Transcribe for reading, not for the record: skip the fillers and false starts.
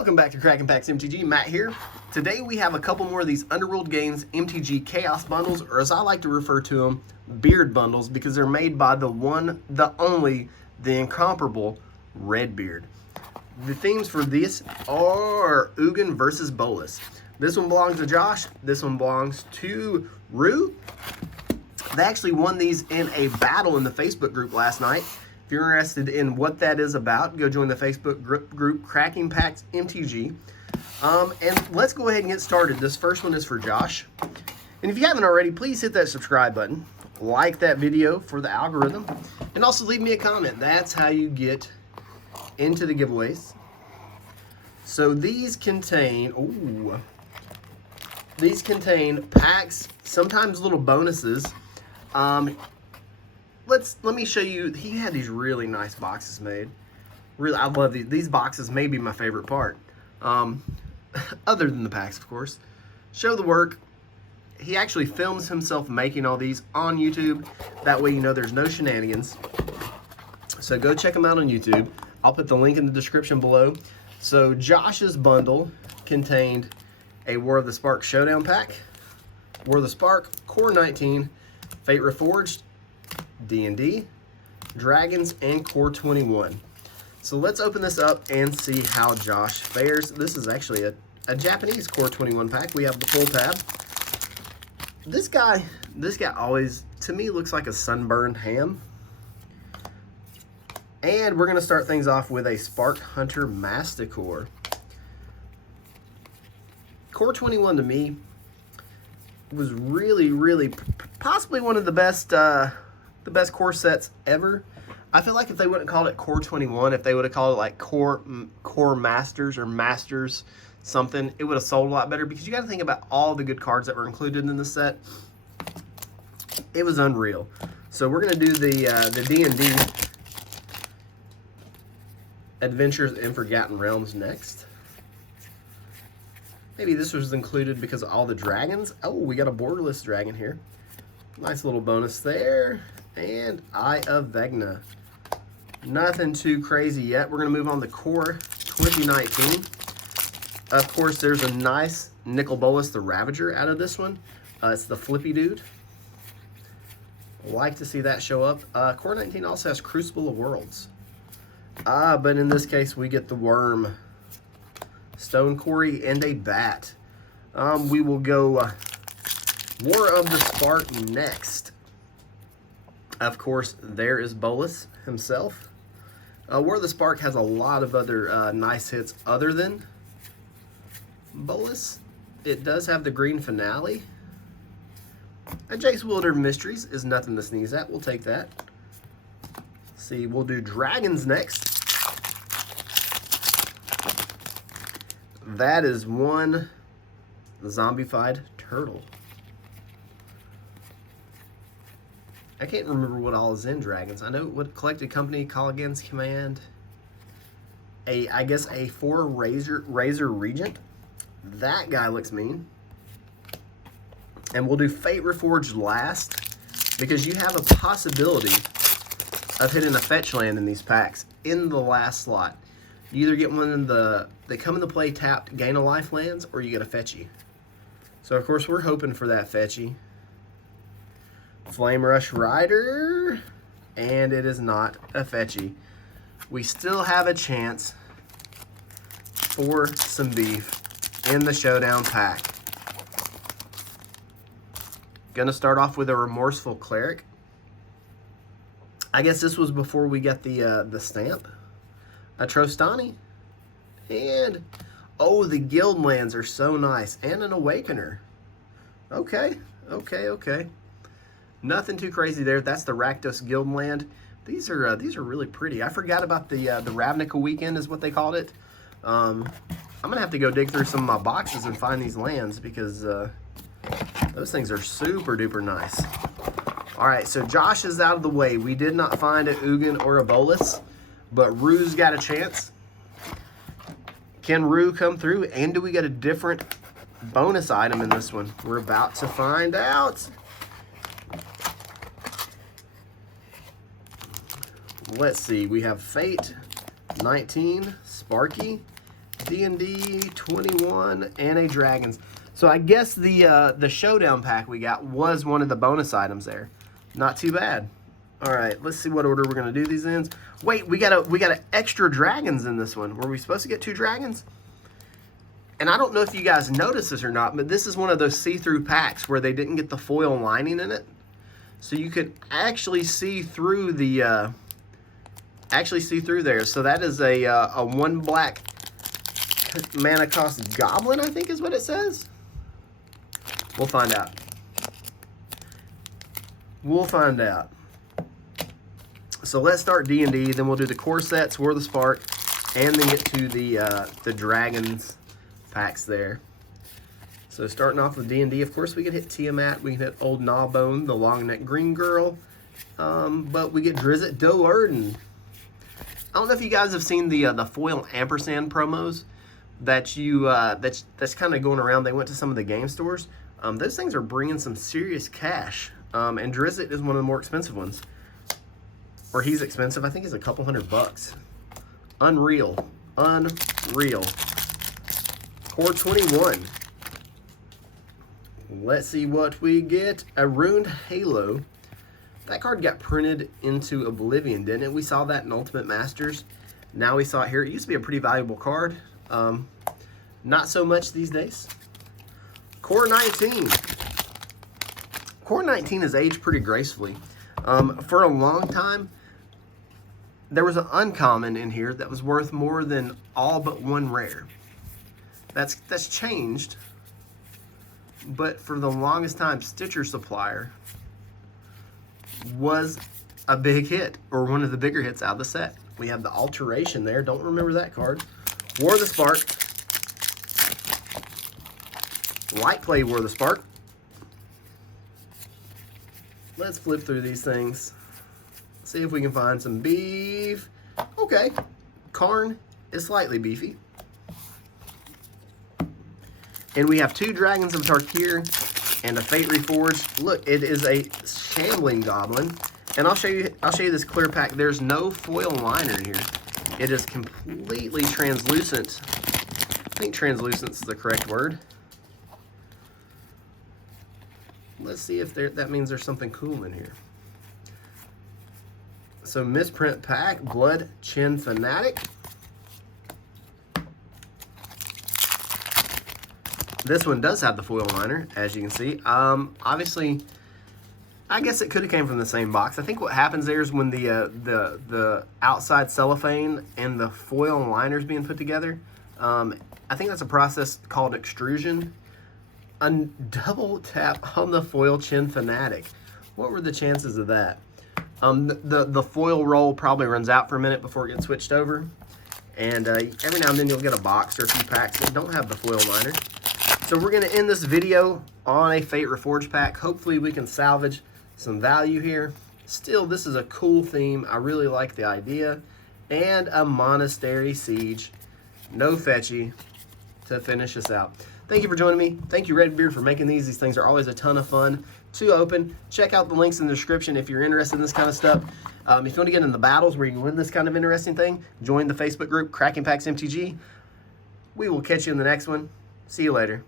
Welcome back to Cracking Packs MTG. Matt here. Today we have a couple more of these Underworld Games MTG Chaos bundles, or as I like to refer to them, beard bundles, because they're made by the one, the only, the incomparable Redbeard. The themes for this are Ugin versus Bolas. This one belongs to Josh. This one belongs to Rue. They actually won these in a battle in the Facebook group last night. If you're interested in what that is about, go join the Facebook group Cracking Packs MTG. And let's go ahead and get started. This first one is for Josh. And if you haven't already, please hit that subscribe button. Like that video for the algorithm. And also leave me a comment. That's how you get into the giveaways. So these contain, these contain packs, sometimes little bonuses. Let me show you. He had these really nice boxes made. Really, I love these. These boxes may be my favorite part. Other than the packs, of course. Show the work. He actually films himself making all these on YouTube. That way you know there's no shenanigans. So go check him out on YouTube. I'll put the link in the description below. So Josh's bundle contained a War of the Spark Showdown pack, War of the Spark, Core 19, Fate Reforged, D&D, Dragons, and Core 21. So let's open this up and see how Josh fares. This is actually a Japanese Core 21 pack. We have the full tab. This guy always, to me, looks like a sunburned ham. And we're going to start things off with a Spark Hunter Masticore. Core 21 to me was really possibly one of the best core sets ever. I feel like if they wouldn't call it Core 21, if they would have called it like Core Masters or Masters something, it would have sold a lot better, because you got to think about all the good cards that were included in the set. It was unreal. So we're going to do the D&D Adventures in Forgotten Realms next. Maybe this was included because of all the dragons. Oh, we got a borderless dragon here. Nice little bonus there. And Eye of Vegna. Nothing too crazy yet. We're going to move on to Core 2019. Of course, there's a nice Nicol Bolas the Ravager out of this one. It's the flippy dude. Like to see that show up. Core 19 also has Crucible of Worlds. But in this case, we get the Worm, Stone Quarry, and a Bat. We will go War of the Spark next. Of course, there is Bolas himself. War of the Spark has a lot of other nice hits other than Bolas. It does have the Green Finale. Jake's Wilder Mysteries is nothing to sneeze at. We'll take that. Let's see, we'll do Dragons next. That is one zombified turtle. I can't remember what all is in Dragons. I know what Collected Company, Colligan's Command, I guess a 4 Razor Regent. That guy looks mean. And we'll do Fate Reforged last, because you have a possibility of hitting a fetch land in these packs in the last slot. You either get one in they come into play tapped, gain a life lands, or you get a fetchy. So of course we're hoping for that fetchy. Flame Rush Rider, and it is not a fetchy. We still have a chance for some beef in the Showdown pack. Gonna start off with a Remorseful Cleric. I guess this was before we got the stamp. A Trostani, and oh, the guild lands are so nice, and an Awakener. Okay. Nothing too crazy there. That's the Rakdos Guild land. These are really pretty. I forgot about the Ravnica Weekend is what they called it. I'm gonna have to go dig through some of my boxes and find these lands, because those things are super duper nice. All right, so Josh is out of the way. We did not find an Ugin or a Bolas, but Rue's got a chance. Can Rue come through? And do we get a different bonus item in this one? We're about to find out. Let's see. We have Fate 19, Sparky, D&D 21 and a Dragons. So I guess the Showdown pack we got was one of the bonus items there. Not too bad. All right, let's see what order we're gonna do these in. Wait, we got a extra Dragons in this one. Were we supposed to get 2 Dragons? And I don't know if you guys noticed this or not, but this is one of those see-through packs where they didn't get the foil lining in it. So you can actually see through the, there. So that is a 1 black mana cost goblin, I think is what it says. We'll find out. We'll find out. So let's start D&D, then we'll do the core sets, War of the Spark, and then get to the Dragons packs there. So starting off with D&D, of course we could hit Tiamat, we can hit Old Gnawbone, the long neck green girl, but we get Drizzt Do'Urden. I don't know if you guys have seen the foil ampersand promos that that's kind of going around. They went to some of the game stores. Those things are bringing some serious cash, and Drizzt is one of the more expensive ones. Or he's expensive. I think he's a couple $100. Unreal. Unreal. Core 21. Let's see what we get. A Ruined Halo. That card got printed into Oblivion, didn't it? We saw that in Ultimate Masters. Now we saw it here. It used to be a pretty valuable card. Not so much these days. Core 19. Core 19 has aged pretty gracefully. For a long time, there was an uncommon in here that was worth more than all but 1 rare. That's changed, but for the longest time, Stitcher Supplier was a big hit, or one of the bigger hits out of the set. We have the Alteration there. Don't remember that card. War of the Spark. Light Play War of the Spark. Let's flip through these things. See if we can find some beef. Okay. Karn is slightly beefy. And we have 2 Dragons of Tarkir and a Fate Reforged. Look, it is a Shambling Goblin. And I'll show you this clear pack. There's no foil liner in here. It is completely translucent. I think translucent is the correct word. Let's see if that means there's something cool in here. So misprint pack, Blood Chin Fanatic. This one does have the foil liner, as you can see. Obviously, I guess it could have came from the same box. I think what happens there is when the outside cellophane and the foil liners being put together, I think that's a process called extrusion. A double tap on the foil Chin Fanatic. What were the chances of that? The foil roll probably runs out for a minute before it gets switched over. And every now and then you'll get a box or a few packs that don't have the foil liner. So we're going to end this video on a Fate Reforged pack. Hopefully we can salvage some value here. Still, this is a cool theme. I really like the idea. And a Monastery Siege. No fetchy to finish us out. Thank you for joining me. Thank you, Redbeard, for making these. These things are always a ton of fun to open. Check out the links in the description if you're interested in this kind of stuff. If you want to get in the battles where you can win this kind of interesting thing, join the Facebook group, Cracking Packs MTG. We will catch you in the next one. See you later.